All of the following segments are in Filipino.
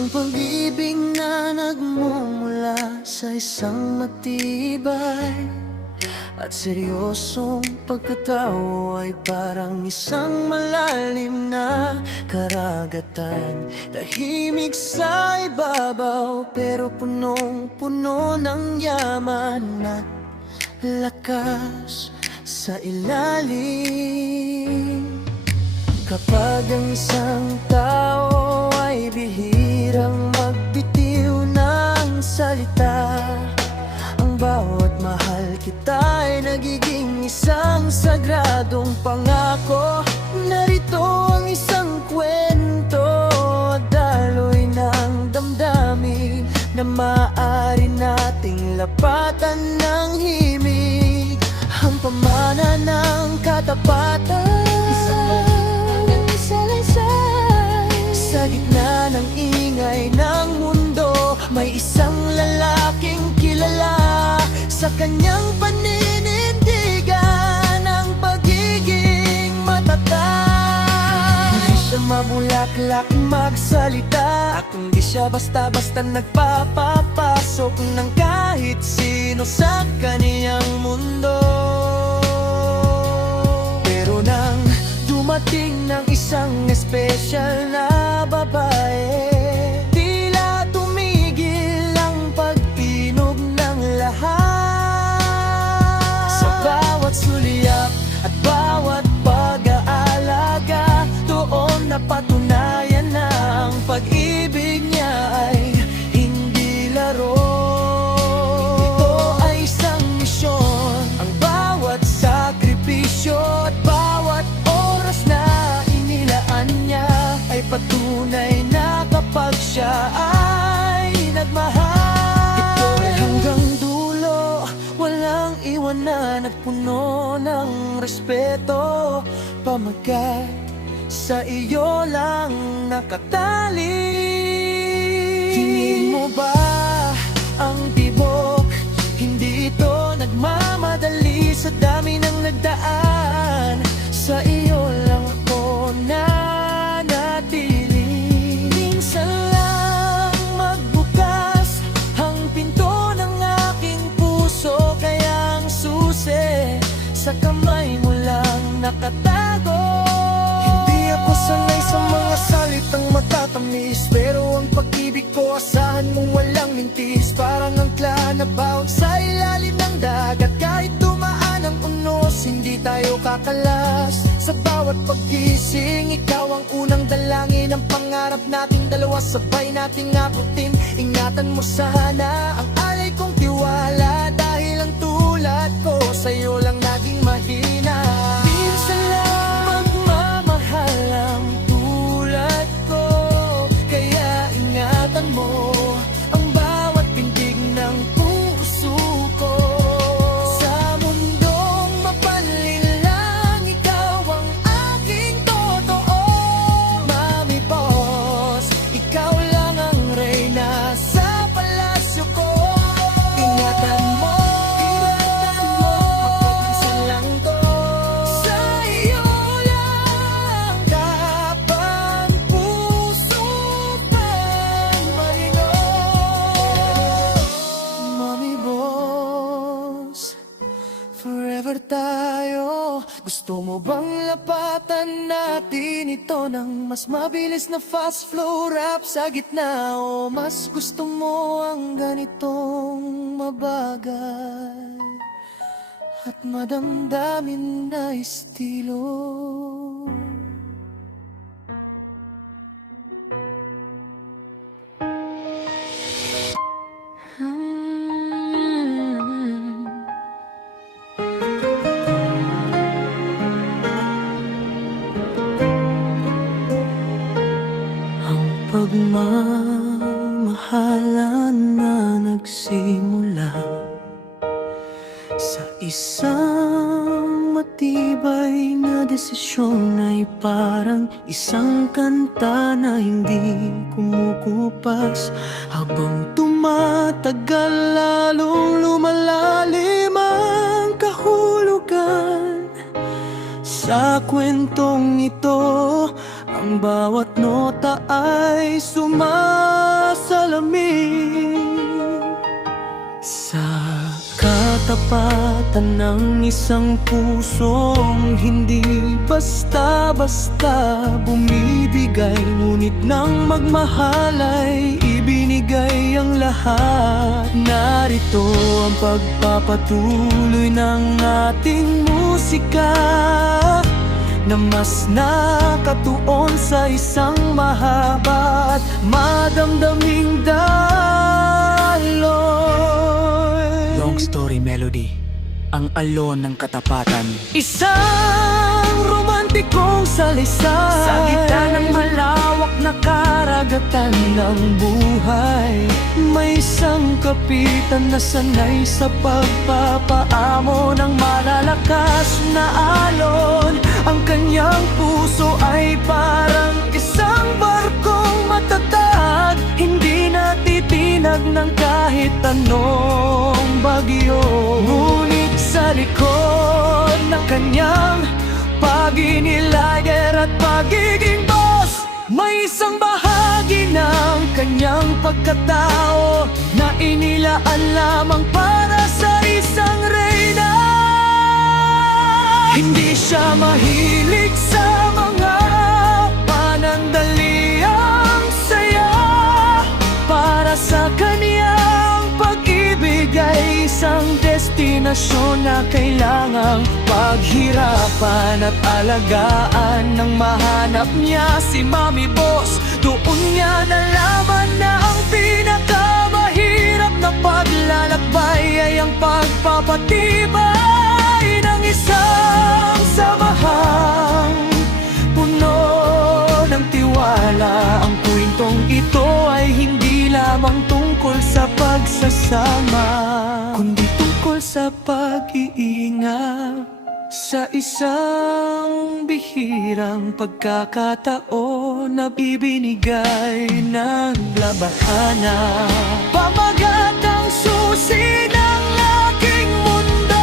Ang pag-ibig na nagmumula sa isang matibay at seryosong pagkatao ay parang isang malalim na karagatan. Tahimik sa ibabaw pero punong-puno ng yaman at lakas sa ilalim. Kapag ang isang tao ay bihirang magbitiw ng salita, ang bawat mahal kita ay nagiging isang sagradong pangako. Narito ang isang kwento, daloy ng damdamin na maaari nating lapatan ng himig. Ang pamana ng katapatan, sa gitna ng ingay ng mundo, may isang lalaking kilala. Sa kanyang paninindigan ang pagiging matatag. Hindi siya mabulaklak magsalita, kundi siya basta-basta nagpapapasok ng kahit sino sa kaniyang mundo. Pero nang dumating ng isang espesyal na babae, tila tumigil ang pag-inog ng lahat. Sa bawat suliyap at bawat pag-aalaga, doon napatunayan na ang pag-ibig niya ay hindi laro. Ito ay isang misyon, ang bawat sakripisyo at bawat oras na inilaan niya ay patunay na kapag siya ay nagmahal, ito ay hanggang dulo, walang iwanan at puno ng respeto. Pamagat sa iyo lang nakatali. Tingin mo ba ang tibok? Hindi ito nagmamadali sa dami ng nagdaan. Sa iyo lang ako nanatili. Minsan lang magbukas ang pinto ng aking puso, kaya ang susi sa kamay mo lang nakatago. Hindi ako sanay sa mga salitang matatamis, pero ang pag-ibig ko asahan mong walang mintis. Parang angkla na bawang sa ilalim ng dagat, kahit tumaan ang unos, hindi tayo kakalas. Sa bawat paggising, ikaw ang unang dalangin. Ang pangarap nating dalawa, sabay nating abutin. Ingatan mo sana ang alay kong tiwala, dahil ang tulad ko sa'yo lang naging mahina. Minsan lang magmamahal ang tulad ko, kaya ingatan mo ang bawat pintig ng puso ko. Sa mundong mapanlilang, ikaw ang aking totoo. Mami Boss, ikaw lang ang reyna sa palasyo ko. Ingatan mo, mapag-isa lang to. Sa iyo lang tapang puso pang marino. Mami Boss, forever tayo. Gusto mo bang lapatan natin ito ng mas mabilis na fast flow rap sa gitna, o mas gusto mo ang ganitong mabagal at madamdamin na estilo? Ang pagmamahalan na nagsimula sa isang matibay na desisyon ay parang isang kanta na hindi kumukupas. Habang tumatagal, lalong lumalalim ang kahulugan sa kwentong ito. Ang bawat nota ay sumama katapatan ng isang pusong hindi basta-basta bumibigay, ngunit nang magmahal ay ibinigay ang lahat. Narito ang pagpapatuloy ng ating musika na mas nakatuon sa isang mahaba at madamdaming daloy. Long story melody, ang alon ng katapatan. Isang romantikong salaysay Sa gitna ng malawak na karagatan ng buhay, may isang kapitan na sanay sa pagpapaamo ng malalakas na alon. Ang kanyang puso ay parang isang barkong matatag, hindi natitinag ng kahit anong bagyo. Ngunit sa likod ng kanyang pag-inilager at pagiging boss, may isang bahagi ng kanyang pagkatao na inilaan lamang para sa isang reyna. Hindi siya mahilig sa mga panandaliang saya. Para sa kaniyang pag-ibig ay isang destinasyon na kailangang paghirapan at alagaan. Nang mahanap niya si Mami Boss, doon niya nalaman na ang pinakamahirap na paglalakbay ay ang pagpapatibay ng isang samahang puno ng tiwala. Ang kwentong ito ay hindi lamang tungkol sa pagsasama, kundi tungkol sa pag-iingat sa isang bihirang pagkakataon na ibinigay ng labarhana. Pamagat ang susi ng aking mundo.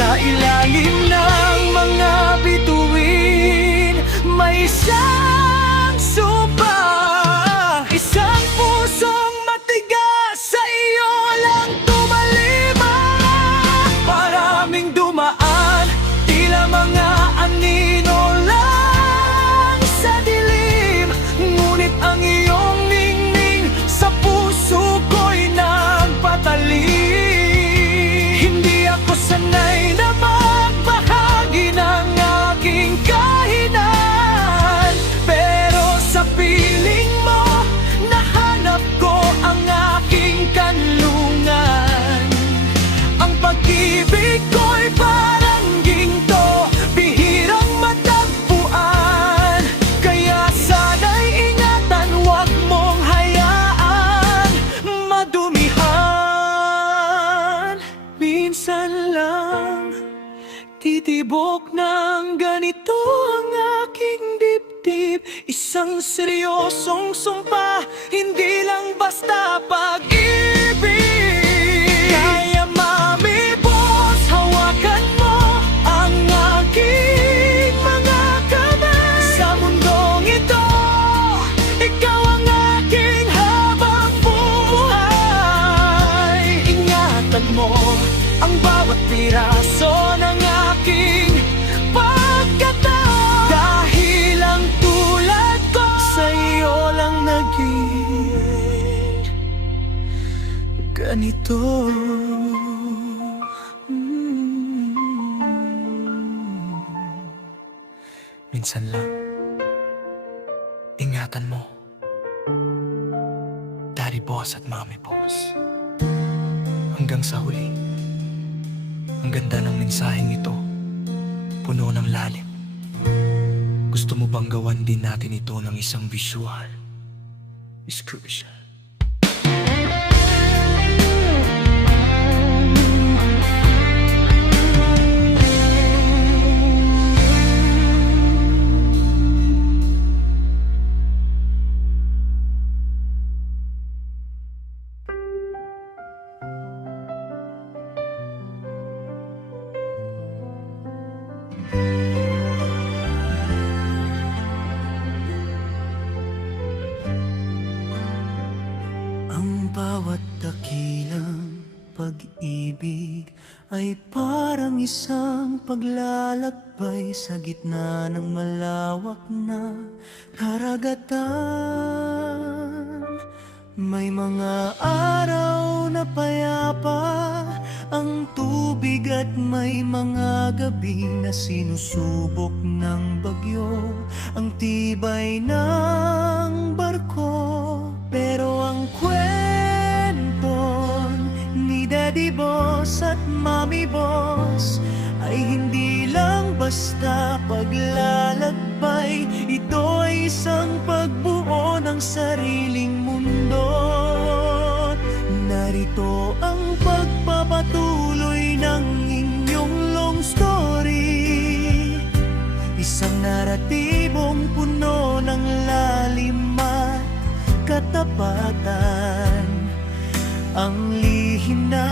Sa ilalim ng mga bituin, may isang sumpa, isang pusong matigas, sa iyo lang tumalima. Maraming dumaan, tila mga anino lang sa dilim, ngunit ang iyong ningning sa puso ko'y nagpatalim. Hindi ako sanay na magbahagi ng aking kahinaan, pero sa piling mo, nahanap ko ang aking kanlungan. Ang pag-ibig ko'y parang ginto, bihirang matagpuan. Kaya sana'y ingatan, huwag mong hayaan madumihan. Minsan lang titibok ng ganito ang aking dibdib, isang seryosong sumpa, hindi lang basta pag-ibig. Kaya Mami Boss, hawakan mo ang aking mga kamay. Sa mundong ito, ikaw ang aking habang buhay. Ingatan mo ang bawat piraso ng aking pagkatao, dahil ang tulad ko sa iyo lang naging ganito. Minsan lang, ingatan mo, Daddy Boss at Mami Boss. Hanggang sa huli, ang ganda ng mensaheng ito, puno ng lalim. Gusto mo bang gawan din natin ito ng isang visual? Excursion. Dakilang pag-ibig ay parang isang paglalakbay sa gitna ng malawak na karagatan. May mga araw na payapa ang tubig at may mga gabi na sinusubok ng bagyo ang tibay ng barko. Pero ang kwento ni Daddy Boss at Mommy Boss ay hindi lang basta paglalakbay. Ito ay isang pagbuo ng sariling mundo. Narito ang pagpapatuloy ng inyong long story, isang naratibong puno ng lalim at katapatan, ang lihim na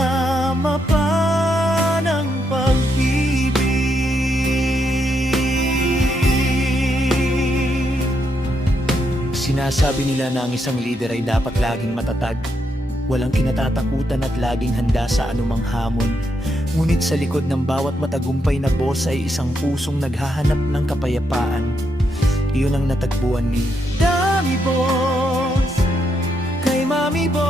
mapa ng pag-ibig. Sinasabi nila na ang isang leader ay dapat laging matatag, walang kinatatakutan at laging handa sa anumang hamon. Ngunit sa likod ng bawat matagumpay na boss ay isang pusong naghahanap ng kapayapaan. Iyon ang natagpuan ni Daddy Boss kay Mommy Boss,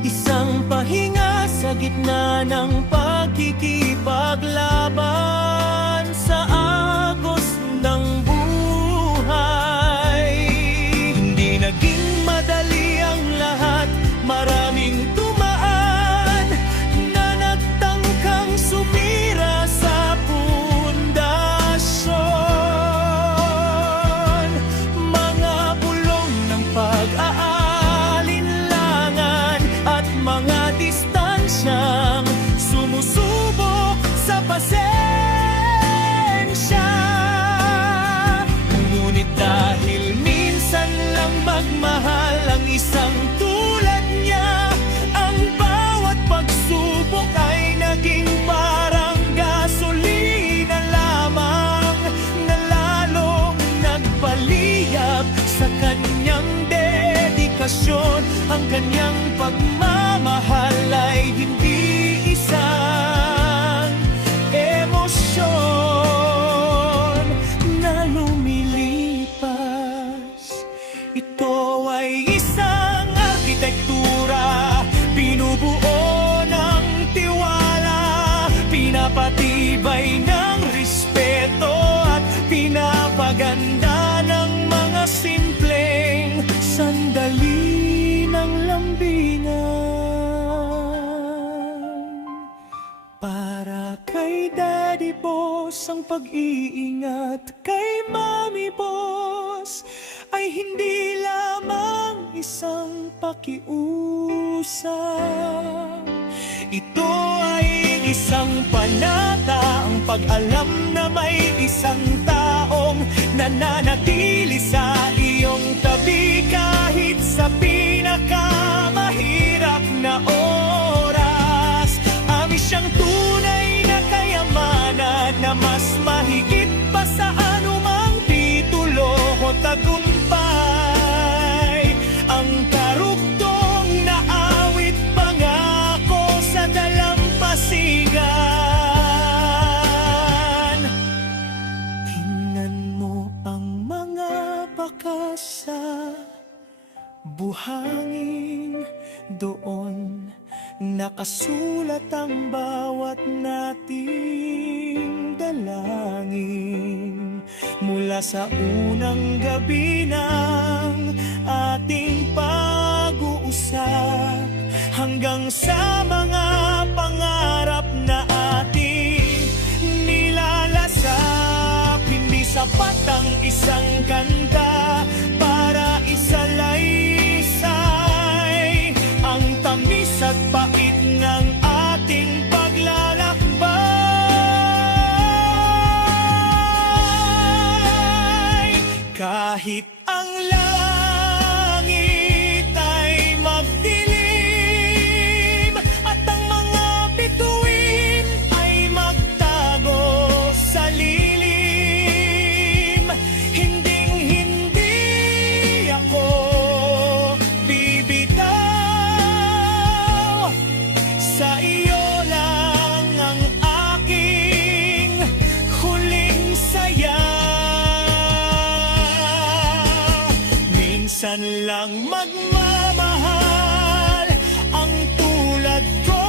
isang pahinga sa gitna ng pagkikipaglaban sa agos ng buhay. Hindi naging madali ang lahat, maraming tumaan na nagtangkang sumira sa pundasyon. Mga bulong ng pag-aalinlangan at mga distansyang sumusubok sa pasensya. Ngunit dahil minsan lang magmahal ang isang tulad niya, ang bawat pagsubok ay naging parang gasolina lamang na lalong nagpaliyab sa kanyang dedikasyon. Ang kanyang pagmamahal ay hindi isang emosyon na lumilipas. Ito ay isang arkitektura, binubuo ng tiwala, pinapatibay ng respeto at pinapaganda ng mga simpleng sandali ng lambingan. Para kay Daddy Boss ang pag-iingat, kay Mommy Boss ay hindi lamang isang pakiusap. Ito ay isang panata, ang pag-alam na may isang taong nananatili sa iyong tabi kahit sa pinakamahirap na oras. Ami siyang tunay na kayamanan na mas mahigit pa sa anumang titulo o tagumpay. Ang karugtong na awit pangako sa dalampasigan. Tingnan mo ang mga bakas sa buhangin, doon nakasulat ang bawat nating dalangin. Mula sa unang gabi ng ating pag-uusap hanggang sa mga pangarap na ating nilalasap, hindi sapat ang isang kanta para isalaysay ang tamis at pait ng ating paglalakbay. Kahit ang langit ay magdilim at ang mga bituin ay magtago sa lilim, hinding walang magmamahal ang tulad ko.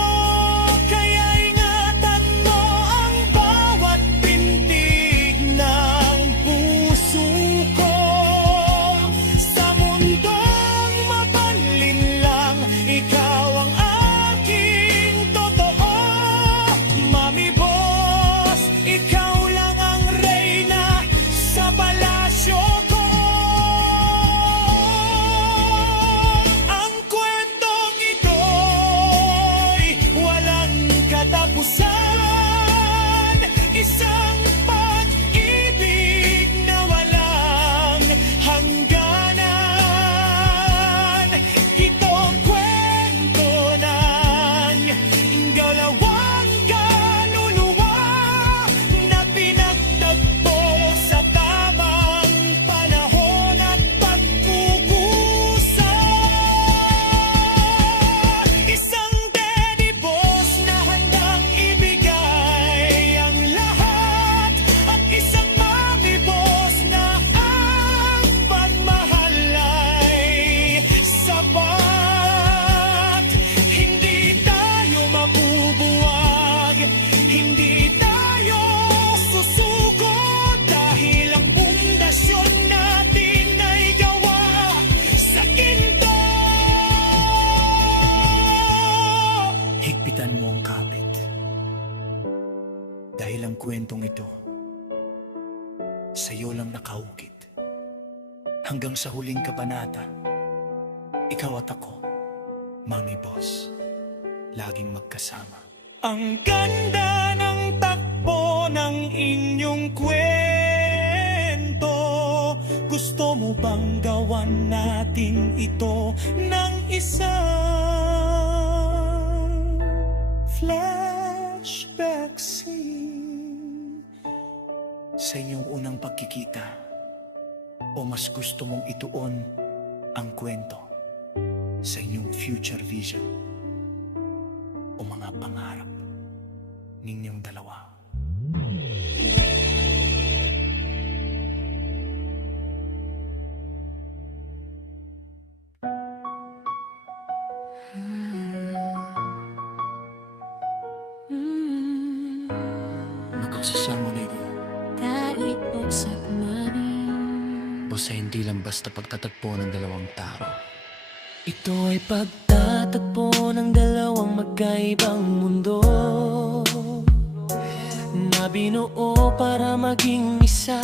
Kaya ingatan mo ang bawat pintig ng puso ko. Sa mundong mapanlin lang, ikaw ang aking totoo. Mami Boss, ikaw lang ang reyna sa palasyo ko. Ang kwentong ito'y walang katapusan, isang pag-ibig na walang hangganan. Itong kwento ng galawang kaluluwa na pinagtagpo sa tamang panahon at pagkukusa. Isang daddy boss na handang ibigay ang lahat, at isang mommy boss na ang pagmahal ay sapat. Hindi tayo mabubuwag, hindi tayo susuko, dahil ang pundasyon natin ay gawa sa ginto. Higpitan mo ang kapit, dahil ang kwentong ito sa'yo lang nakaukit. Hanggang sa huling kabanata, ikaw at ako, Mami Boss, laging magkasama. Ang ganda ng takbo ng inyong kwento. Gusto mo bang gawan natin ito ng isang flashback scene? Sa inyong unang pagkikita, o mas gusto mong ituon ang kwento sa inyong future vision o mga pangarap ninyong dalawa? Nakagsasama na ito. Kahit bagsak man Basta hindi lang basta pagtatagpo ng dalawang tao. Ito ay pagtatagpo ng dalawang magkaibang mundo na binuo para maging isa.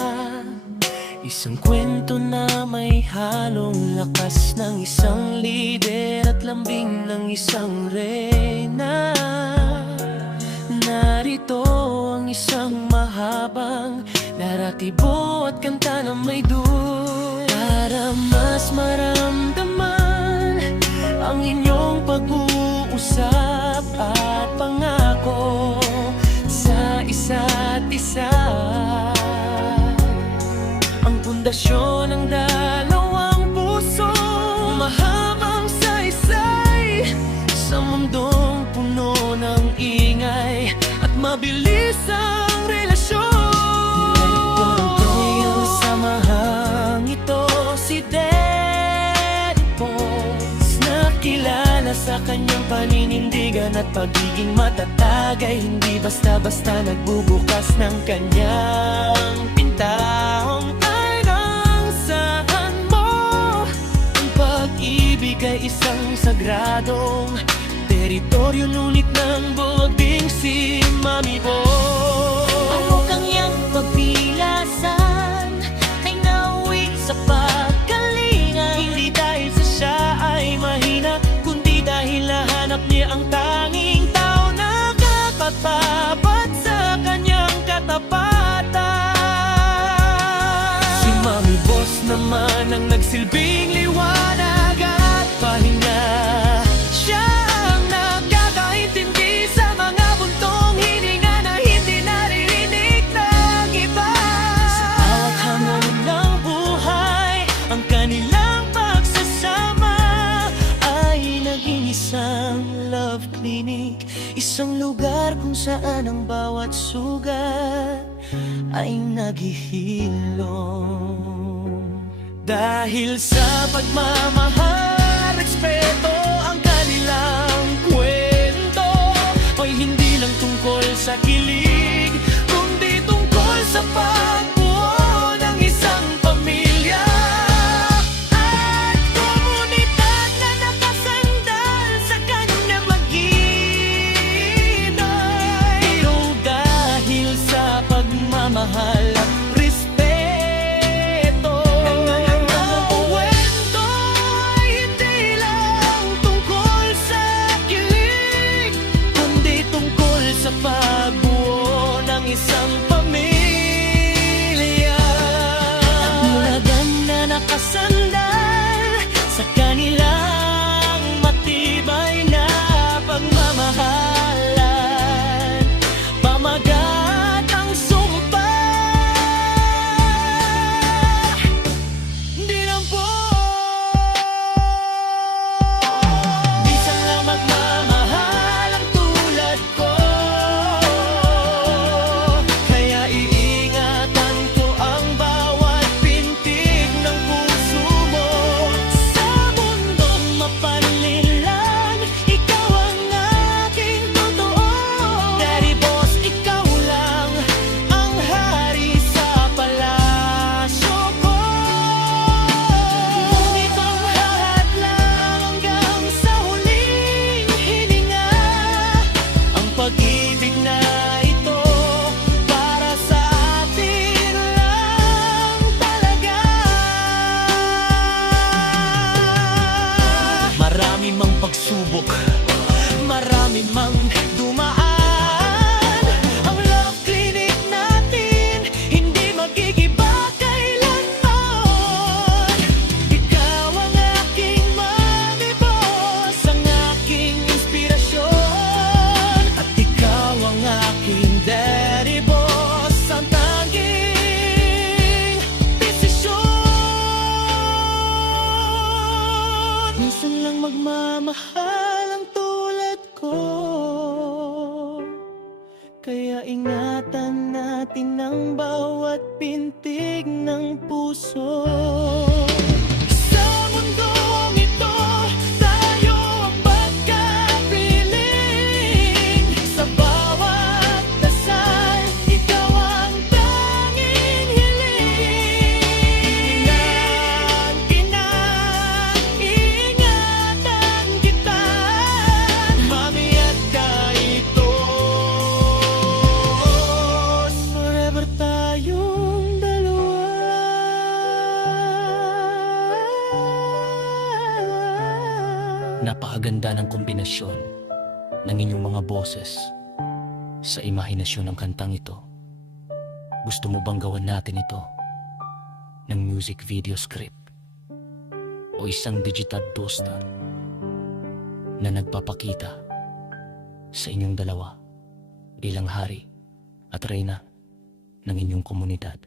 Isang kwento na may halong lakas ng isang lider at lambing ng isang reyna. Narito ang isang mahabang naratibo at kanta na may dul, para mas maramdaman ang inyong pag-uusap at pangako sa isa't isa. Ang pundasyon ng dalawang puso, mahabang saysay sa mundong puno ng ingay at mabilis ang relasyon. Tuloy ang samahang ito, si Daddy Boss, na kilala sa kanyang paninindigan at pagiging matatag, ay hindi basta-basta nagbubukas ng kanyang pintahong ay nangsahan mo. Ang pag-ibig ay isang sagradong teritoryo, ngunit ng boding si Mami Boss. Ano kang iyang pagpilasan ay nauwi sa pagkalinga. Hindi dahil sa siya ay mahina, kundi dahil nahanap niya ang tanging tao na katapat sa kanyang katapatan. Si Mami Boss naman ang nagsilbing liwanag at pahinga. Siya ang nakakaintindi sa mga buntong hininga na hindi naririnig ng iba. Sa bawat hamon ng buhay, ang kanilang pagsasama ay naging isang love clinic. Isang lugar kung saan ang bawat sugat ay naghihilom. Dahil sa pagmamahal, respeto ang kanilang kwento ay hindi lang tungkol sa kilig, kundi tungkol sa pagbuo ng isang pamilya at komunidad na nakasandal sa kanya mag-inay. Ito dahil sa pagmamahal at respeto. Ang kwento ay hindi lang tungkol sa kilig, kundi tungkol sa pagbuo ng isang pamilya. Lagan na nakasandal sa kanilang matibay na pagmamahalan, pamagat ang sumpa, di lang po. Bisan lang magmamahal ang tulad ko, kaya iingatan ko ang bawat pintig ng puso mo. Sa mundong mapanlilang, ikaw ang aking totoo. Daddy Boss, ikaw lang ang hari sa palasyo ko. Ngunit ang hadlang hanggang sa huling hininga, ang pag-ibig na ito para sa atin lang talaga. Marami mang pagsubok, marami mang dumaan, ang love clinic natin hindi magigiba kailanman. Ikaw ang aking mommy boss, ang aking inspirasyon, at ikaw ang aking daddy boss, ang tanging desisyon. Minsan lang magmamahal ang tulad ko, kaya ingatan natin ang bawat pintig ng puso. Sa mundong ito, tayo ang pagkapiling. Sa bawat dasal, ikaw ang tanging hiling. Ingatan kita, mami at kaitos. Forever tayong dalawa. Napakaganda ng kombinasyon ng inyong mga boses sa imahinasyon ng kantang ito. Gusto mo bang gawan natin ito ng music video script o isang digital poster na nagpapakita sa inyong dalawa bilang hari at reyna ng inyong komunidad?